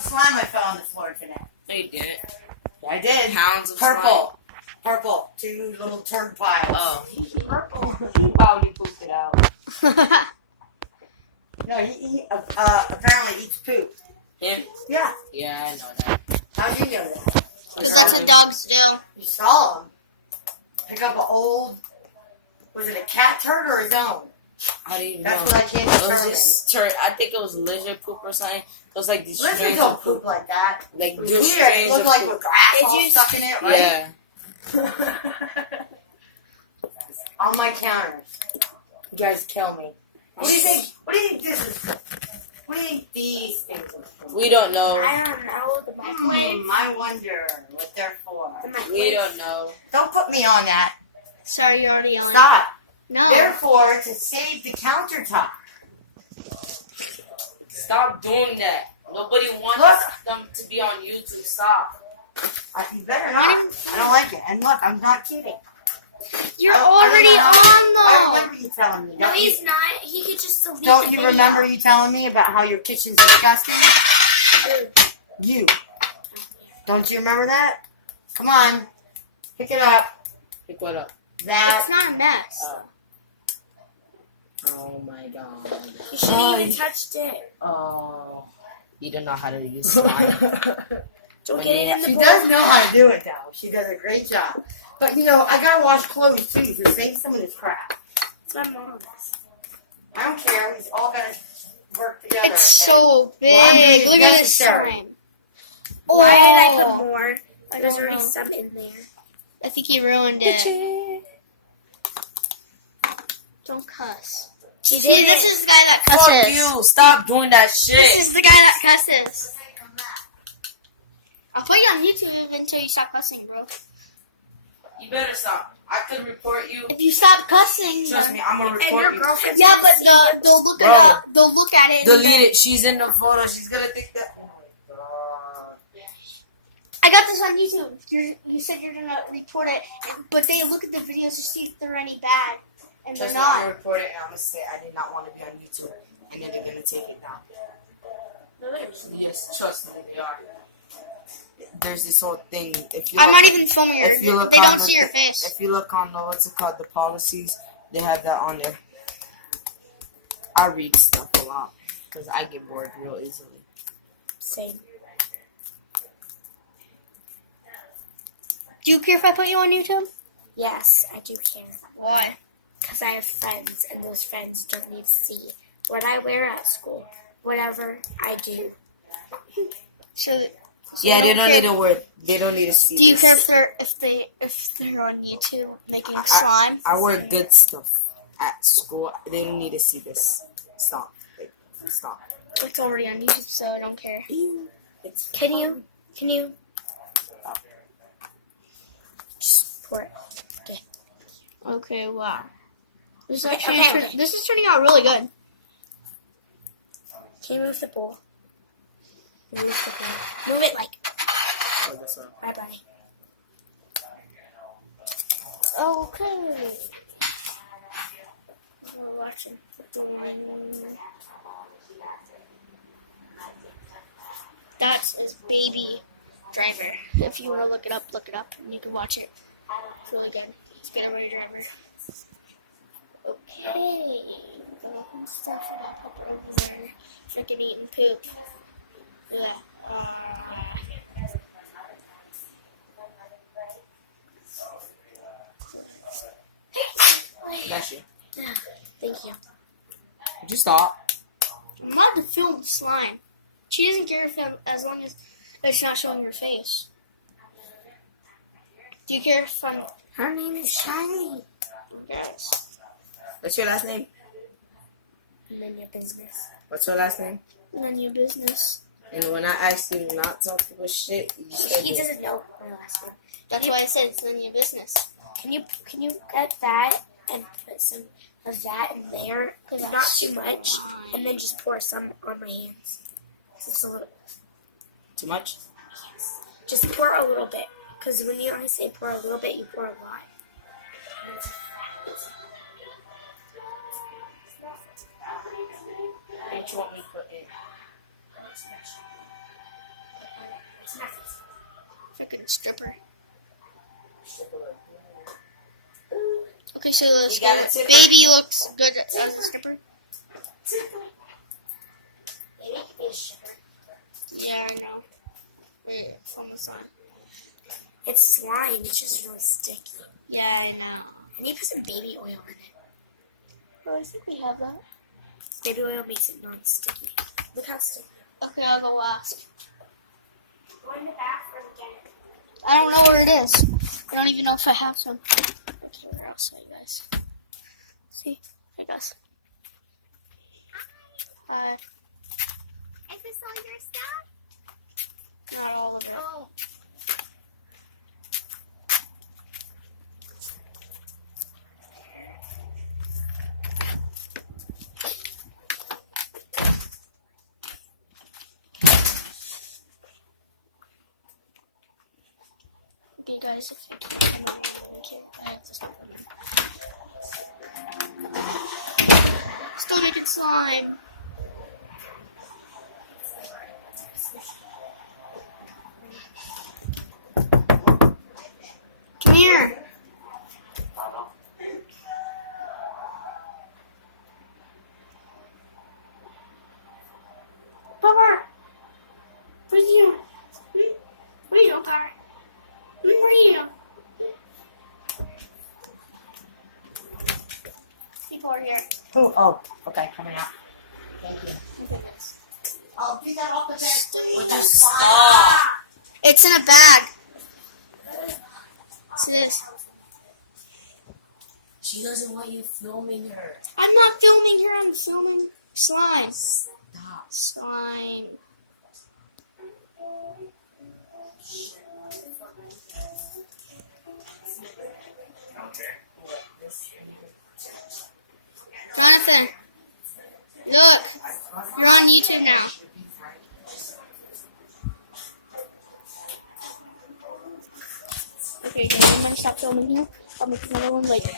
Slime I fell on the floor today. No, you didn't. Yeah, I did. Pounds of Purple. slime. Purple. 2 little turd piles. Oh. Purple. He probably pooped it out. No, he apparently eats poop. Him? Yeah. Yeah, I know that. How'd you know that? Because that's what dogs do. You saw him pick up an old, was it a cat turd or his own? I didn't That's know. what I can't It was determine. just turd. I think it was lizard poop or something. It was like these Lizards strands don't of poop like that. Like It just looked strands of like poop. with grass Did all you stuck in it, right? Yeah. On my counters. You guys kill me. What do you think? What do you think this is? What do you think these things are for? We don't know. I don't know. The microwave. I wonder what they're for. The microwave. We don't know. Don't put me on that. Sorry, you're already on. Stop. No. Therefore, to save the countertop. Stop doing that. Nobody wants them to be on YouTube. Stop. You better not. I don't like it. And look, I'm not kidding. You're already on I though. remember you telling me. No, he's not. He could just delete Don't the you video. remember you telling me about how your kitchen's disgusting? You. Don't you remember that? Come on. Pick it up. Pick what up? That. It's not a mess. Oh my god. You shouldn't even touched it. Oh. You don't know how to use slime. Don't get it in the She bowl. does know how to do it, though. She does a great job. But, you know, I gotta wash clothes, too, to save some of this crap. It's my mom's. I don't care. We all gotta work together. It's so big. Laundry is Look at this necessary. slime. Why did I put more? There's already some in there. I think he ruined it. Don't cuss. He did This it. is the guy that Fuck cusses. you. Stop doing that This shit. is the guy that cusses. I'll put you on YouTube until you stop cussing, bro. You better stop. I could report you. If you stop cussing, Trust me, I'm gonna and report your you. girlfriend. Yeah, but they'll look Bro. it up. They'll look at it. Delete it. She's in the photo. She's gonna think that. Oh my god. I got this on YouTube. You said you're gonna report it, but they look at the videos to see if they're any bad, and Trust they're me, I'm not. gonna report it and I'm gonna say I did not want to be on YouTube. And then they're gonna take it down. Yes, trust me, they are. There's this whole thing. If you I'm look, not even filming your. if you look They on don't the, see your face. If you look on the what's it called, the policies, they have that on there. I read stuff a lot because I get bored real easily. Same. Do you care if I put you on YouTube? Yes, I do care. Why? Because I have friends, and those friends don't need to see what I wear at school. Whatever I do. So Yeah, they don't need to word. They don't need to see. do you this. care if they're on YouTube making slime? I wear good stuff at school. They don't need to see this. Stop. Stop. It's already on YouTube, so I don't care. It's Can you? Just pour it. Okay. Okay. Wow. This is actually this is turning out really good. Can you move the bowl? Move the bowl. Move it like. Bye bye. Okay. We're watching. That's his baby driver. If you want to look it up, and you can watch it. It's really good. It's Getaway Driver. Okay. Stuff about Papa over there. Freaking eating poop. Look at that. Bless you. Yeah, thank you. Would you stop? I'm allowed to film slime. She doesn't care if as long as it's not showing her face. Do you care if I'm... Her name is Shiny. Yes. What's your last name? None of your business. What's your last name? None of your business. And when I ask you not to talk people shit, you said He this. doesn't know my last name. That's why I said it's none of your business. Can you get that and put some of that in there? Not too much. And then just pour some on my hands. Just a little. Too much? Yes. Just pour a little bit. Because when I say pour a little bit, you pour a lot. What you want me to put in? It's nothing. Freaking stripper. Okay, so the You got a tipper. baby looks good as a stripper. Maybe it could be a sugar. Yeah, I know. Wait, it's on the side. It's slime. It's just really sticky. Yeah, I know. I need to put some baby oil in it. Well, I think we have that. Baby oil makes it non-sticky. Look how sticky. Okay, I'll go last. Go in the bathroom again. I don't know where it is. I don't even know if I have some. Okay, I'll show you guys. See? Hey, guys. Hi. Is this all your stuff? Not all of it. Oh. Okay, guys, if you can't, okay, I have to stop. Still making slime. Come here. Papa! Where's you? Where you, Papa? Where are you? People are here. Oh, okay, coming out. Thank you. Oh, get that off the bed, please. Would you stop? It's in a bag. It's this. She doesn't want you filming her. I'm not filming her, I'm filming slime. Stop. Slime. Jonathan, look, you're on YouTube now. Okay, do you want me to stop filming here? I'll make another one later.